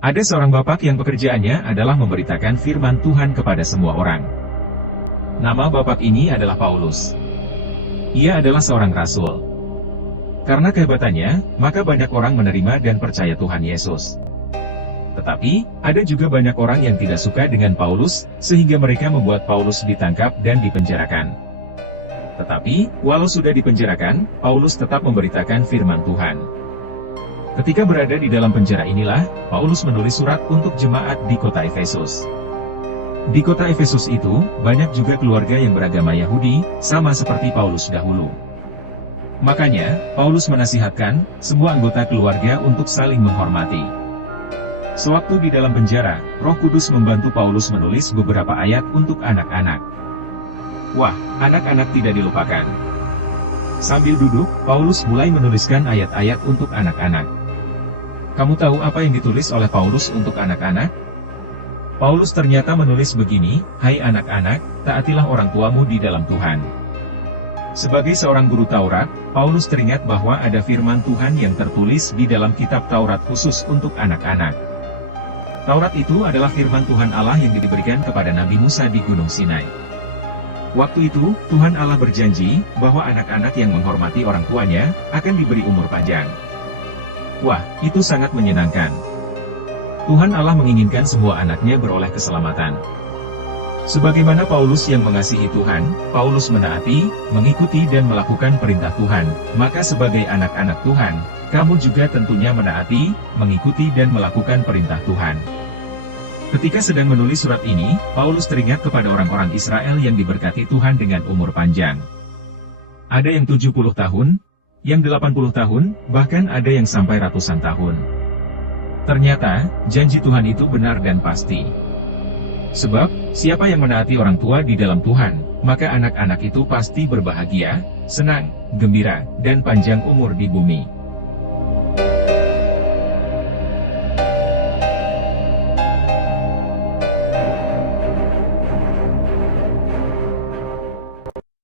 Ada seorang bapak yang pekerjaannya adalah memberitakan firman Tuhan kepada semua orang. Nama bapak ini adalah Paulus. Ia adalah seorang rasul. Karena kehebatannya, maka banyak orang menerima dan percaya Tuhan Yesus. Tetapi, ada juga banyak orang yang tidak suka dengan Paulus, sehingga mereka membuat Paulus ditangkap dan dipenjarakan. Tetapi, walau sudah dipenjarakan, Paulus tetap memberitakan firman Tuhan. Ketika berada di dalam penjara inilah, Paulus menulis surat untuk jemaat di kota Efesus. Di kota Efesus itu, banyak juga keluarga yang beragama Yahudi, sama seperti Paulus dahulu. Makanya, Paulus menasihatkan semua anggota keluarga untuk saling menghormati. Sewaktu di dalam penjara, Roh Kudus membantu Paulus menulis beberapa ayat untuk anak-anak. Wah, anak-anak tidak dilupakan. Sambil duduk, Paulus mulai menuliskan ayat-ayat untuk anak-anak. Kamu tahu apa yang ditulis oleh Paulus untuk anak-anak? Paulus ternyata menulis begini, "Hai anak-anak, taatilah orang tuamu di dalam Tuhan." Sebagai seorang guru Taurat, Paulus teringat bahwa ada firman Tuhan yang tertulis di dalam kitab Taurat khusus untuk anak-anak. Taurat itu adalah firman Tuhan Allah yang diberikan kepada Nabi Musa di Gunung Sinai. Waktu itu, Tuhan Allah berjanji bahwa anak-anak yang menghormati orang tuanya akan diberi umur panjang. Wah, itu sangat menyenangkan. Tuhan Allah menginginkan semua anaknya beroleh keselamatan. Sebagaimana Paulus yang mengasihi Tuhan, Paulus menaati, mengikuti dan melakukan perintah Tuhan, maka sebagai anak-anak Tuhan, kamu juga tentunya menaati, mengikuti dan melakukan perintah Tuhan. Ketika sedang menulis surat ini, Paulus teringat kepada orang-orang Israel yang diberkati Tuhan dengan umur panjang. Ada yang 70 tahun, yang 80 tahun, bahkan ada yang sampai ratusan tahun. Ternyata, janji Tuhan itu benar dan pasti. Sebab, siapa yang menaati orang tua di dalam Tuhan, maka anak-anak itu pasti berbahagia, senang, gembira, dan panjang umur di bumi.